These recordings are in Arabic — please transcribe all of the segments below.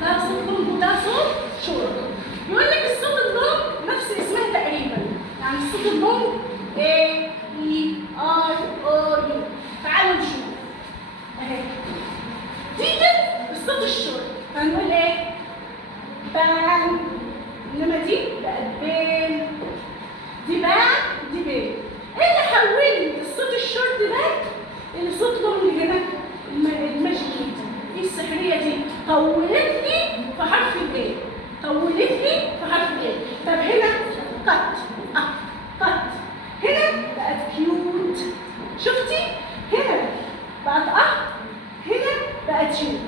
لها صوت لون ولها صوت شورت. يقول لك الصوت اللون نفس اسمها تقريبا، يعني الصوت اللون ايه؟ اي اي او يو. تعالوا نشوف اهي. دي الصوت الشورت هنقول ايه؟ بان. انما دي بقت بين. دي بان دي بين. ايه اللي حول لي الصوت الشورت ده لصوت لون هنا؟ الماجيك دي السحريه دي طولت لي في حرف الايه؟ طولت لي في حرف الايه؟ طب هنا قط قط. هنا بقت كيوت. شفتي؟ هنا بقت هنا بقت شيء.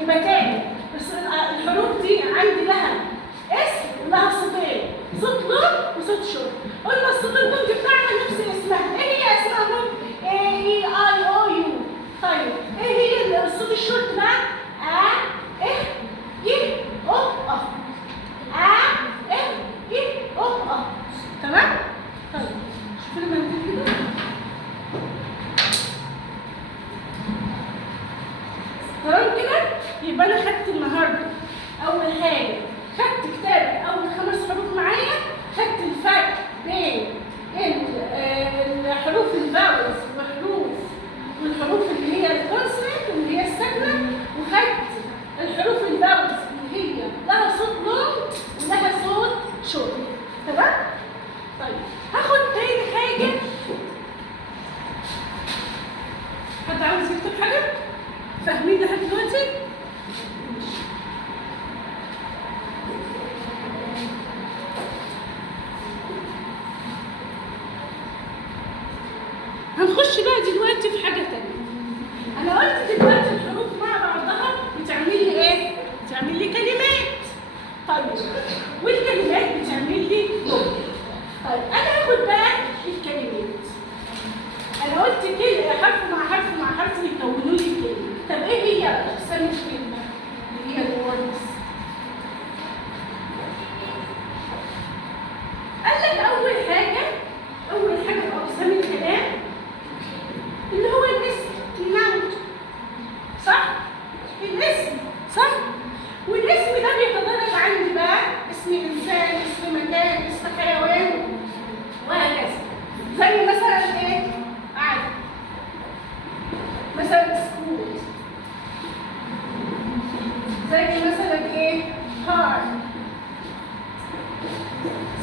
يبقى تاني بس الحروف دي عندي لها اسم ولها صوتين، صوت لون وصوت شورت. قلنا الصوت اللون دي بتاعنا نفس اسمها. ايه هي اسمها لون؟ اي اي او يو. طيب ايه هي الصوت الشورت بقى؟ اي او اي او تمام؟ طيب شوفوا لما نقول كده. تمام كده؟ يبقى انا خدت النهارده اول حاجه، خدت كتابه اول 5 حروف معايا، خدت الفرق بين الحروف الفاولز والحروف اللي هي الكونسونانت واللي هي الساكنه، وخدت الحروف الفاولز اللي هي لها صوت لون ولها صوت شورت. تمام؟ طيب هاخد تاني حاجه. حد عاوز يكتب حاجه؟ فاهمين لحد دلوقتي؟ هنخش بقى دلوقتي في حاجة تانية. أنا قلت دلوقتي الحروف مع بعضها بتعمل لي إيه؟ بتعمل لي كلمات. طيب والكلمات بتعمل لي جمل. طيب أنا هاخد بقى الكلمات. أنا قلت كده حرف مع حرف مع حرف يكونوا لي كلمة. طب إيه هي أقسام الكلمة؟ اللي هي الوردز. قال لك أول حاجة في أقسام الكلام اللي هو الاسم، النوع. صح؟ الاسم صح؟ والاسم ده بيتدرج عندي بقى اسم انسان، اسم مكان، اسم حيوان، وهكذا. زي مثلا ايه؟ عادي. مثلا سكول. زي مثلا ايه؟ هار.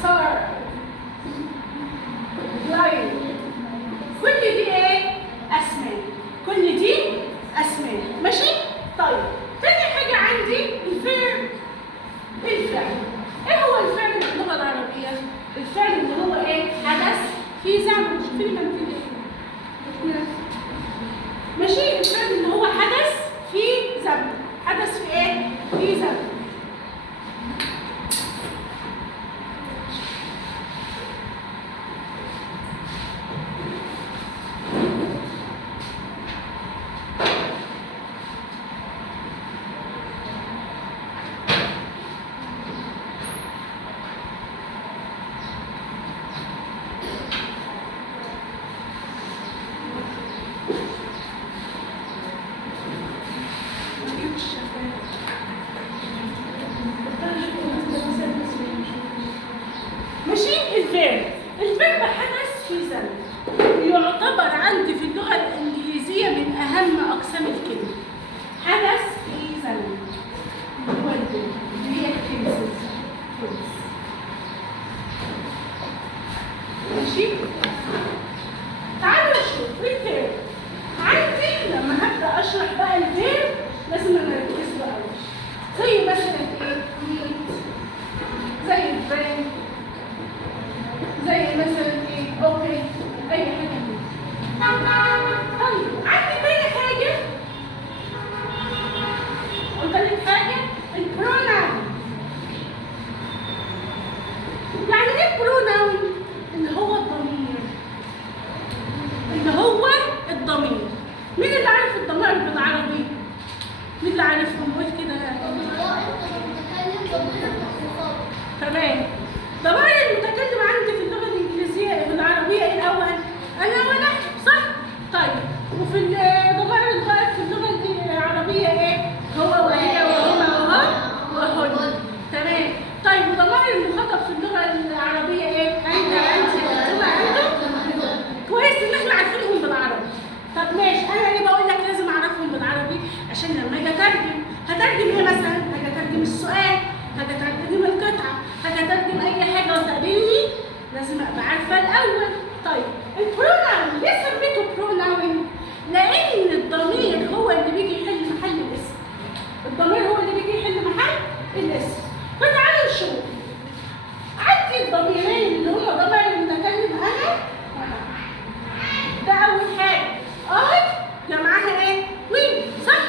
صار. لاين. كل دي ايه؟ اسماء. كل دي اسماء. ماشي؟ طيب تاني حاجه عندي الفعل. الفعل ايه هو الفعل باللغه العربيه؟ الفعل اللي هو ايه؟ حدث في زمن. شوفي لي ممكن ايه؟ ماشي؟ الفعل اللي هو حدث في زمن. حدث في ايه؟ في زمن. لازم ابقى عارفه الاول. طيب البروناون ليه سميته بروناون؟ لان الضمير هو اللي بيجي يحل محل الاسم. الضمير هو اللي بيجي يحل محل الاسم. فتعالوا نشوف. عندي الضميرين اللي هم ضمير المتكلم انا وانا. ده اول حاجه اي جمعها ايه؟ وي، صح؟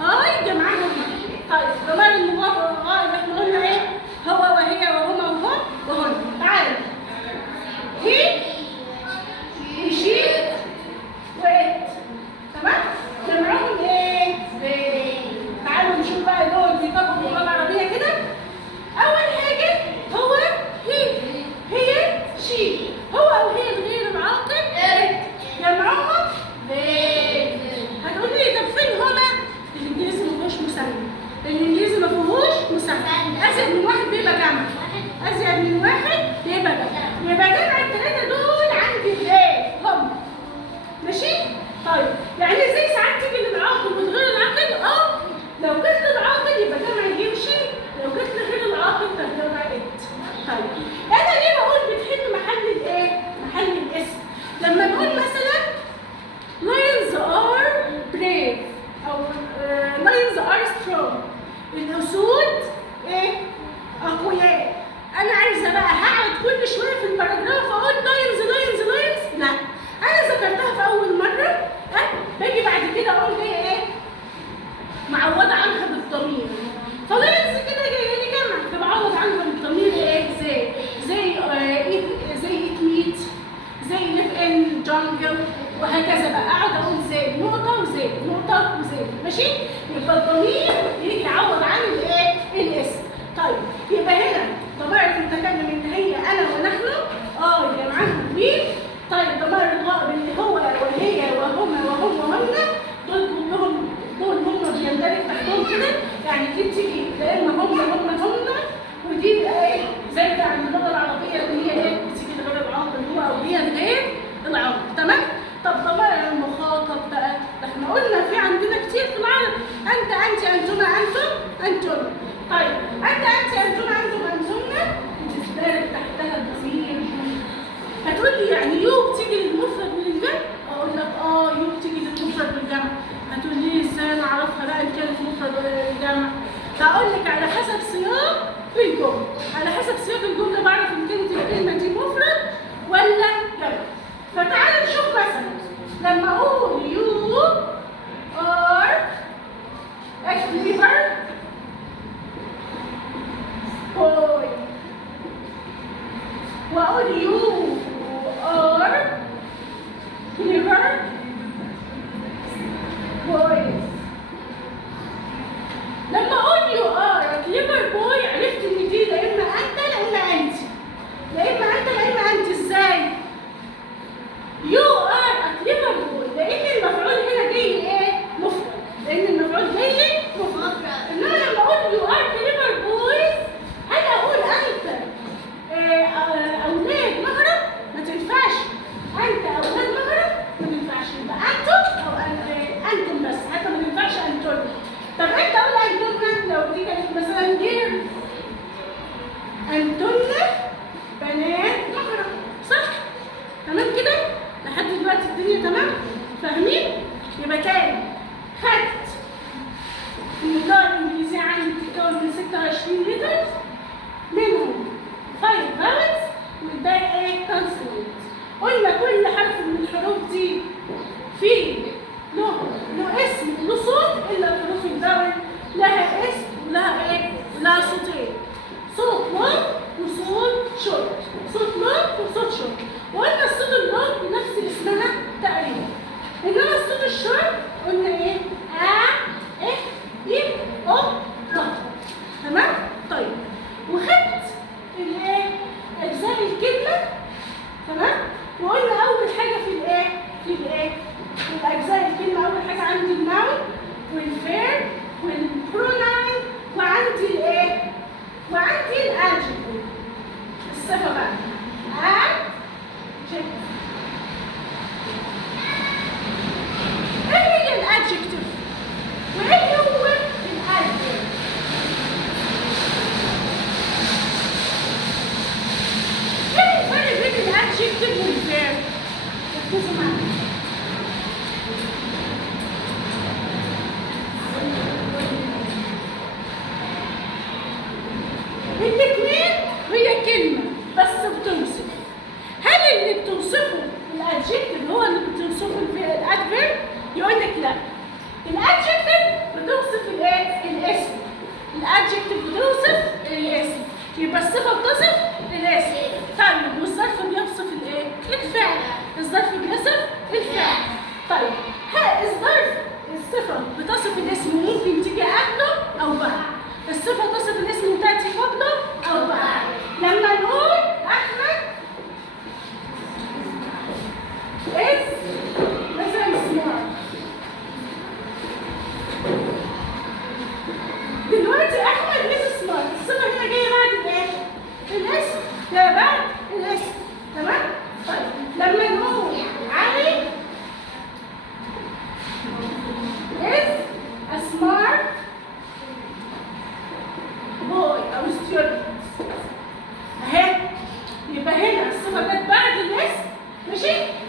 اي جمعها وي. طيب ضمير المضاف اللي احنا قلنا ايه؟ هو وهي وهما وهم وهن. تعالوا هي وشي وات، تمام؟ جمعهم ايه؟ تعالوا نشوف بقى دول بيطبقوا اللغه العربيه كده. اول حاجه هو هي شي، هو او هي الغير العاقل جمعهم هتقولي لي طب فين هما؟ الانجليزي ما فيهوش مسمى. الانجليزي ما فيهوش مسمى. ازيد من واحد بيبقى جمع. ازيد من واحد بيبقى جمع. يبقى جمع الثلاثه دول عندي ايه؟ هم. ماشي؟ طيب يعني زي ساعات تيجي للعاقل والغير العاقل لو جت للعاقل يبقى جمع يمشي، لو جت لغير العاقل تبقى جمع ات. طيب انا ليه بقول بتحل محل الايه؟ محل الاسم. لما نقول مثلا lions are brave او lions are strong، الاسود ايه؟ اقوياء. انا عايزه بقى هقعد كل شويه في الباراجراف اقول lions lions lions؟ لا، انا ذكرتها في اول مره باجي بعد كده اقول ايه؟ معوضه عنها بالضمير. فلاينز كده جاي جمع فبعوض عنها بالضمير ايه؟ زي eat meat، زي live in jungle، وهكذا بقى اقعد اقول زي نقطه وزي نقطه وزي. ماشي؟ يبقى الضمير يجي يعوض عن الايه؟ الاسم. طيب يبقى هنا ضمائر المتكلم اللي هي انا ونحن جمعها بيه. طيب ضمائر الغائب اللي هو وهي وهما وهم وهن، دول كلهم هم بيندرج تحتهم كده. يعني دي بتيجي يا اما هم ودي ايه؟ زي بتاع اللغه العربيه اللي هي ايه؟ بتيجي لغير العاقل هو او هي الغير العاقل. تمام؟ طب ضمائر المخاطب بقى، ده احنا قلنا في عندنا كتير في العرب. انت انتما انتم. طيب انت انتما انتمنا بتندرج تحتها الضمير. هتقول لي يعني يو بتيجي للمفرد والجمع؟ اقول لك يو بتيجي للمفرد والجمع. هتقول لي ازاي انا اعرفها بقى ان كانت مفرد ولا الجمع؟ هقول لك على حسب سياق الجمله. على حسب سياق الجمله بعرف ان كانت الكلمه دي مفرد ولا جمع. فتعالوا نشوف مثلا لما اقول يو ار clever boy، واقول يو ار clever boys. لما اقول يو ار كليفر بوي عرفت ان دي لا اما انت لا اما انت. لا اما انت لا اما انت. ازاي؟ يو ار كليفر بوي لان المفعول هنا جاي ايه؟ مفرد. لان المفعول جاي مفرد. انما لما اقول يو ار كليفر بويز هل اقول انت اولاد مغرب؟ ما تنفعش. انت اولاد مغرب ما تنفعش. يبقى انتم او انتم بس، حتى ما تنفعش انتم. طب انت اقول انتن لو دي كانت مثلا جير، انتن بنات مغرب، صح؟ تمام كده؟ لحد دلوقتي الدنيا تمام؟ فاهمين؟ يبقى تاني خدت اللغة الإنجليزية عندي بتتكون من 26 لتر، منهم 5 vowels والباقي ايه؟ consonants. قلنا كل حرف من الحروف دي فيه له اسم له صوت، الا الحروف الفاول لها اسم ولها ايه؟ لها صوتين. صوت لونج وصوت شورت. صوت لونج وصوت شورت. وقلنا الصوت اللونج نفس اسمها تقريبا. انما الصوت الشورت قلنا ايه؟ ايه تمام؟ طيب وخدت الايه؟ اجزاء الكلمه. تمام؟ وقلنا اول حاجه في الاجزاء الكلمه اول حاجه عندي الناون والفيرب والبروناين يبقى الصفة بتصف الاسم. طيب والظرف بيوصف الايه؟ الفعل. الظرف بيصف الفعل. طيب الظرف الصفة بتصف الاسم وممكن تيجي قبله أو بعد. الصفة تصف الاسم وتأتي قبله أو بعد. لما نقول أحمد is مثلا smart. دلوقتي أحمد is smart. الصفة هنا جاية بعد الإيه؟ الاسم جاية بعد الاسم. تمام؟ طيب لما نقول علي is a smart boy أو student. أهي يبقى هنا الصفة جت بعد الاسم، ماشي؟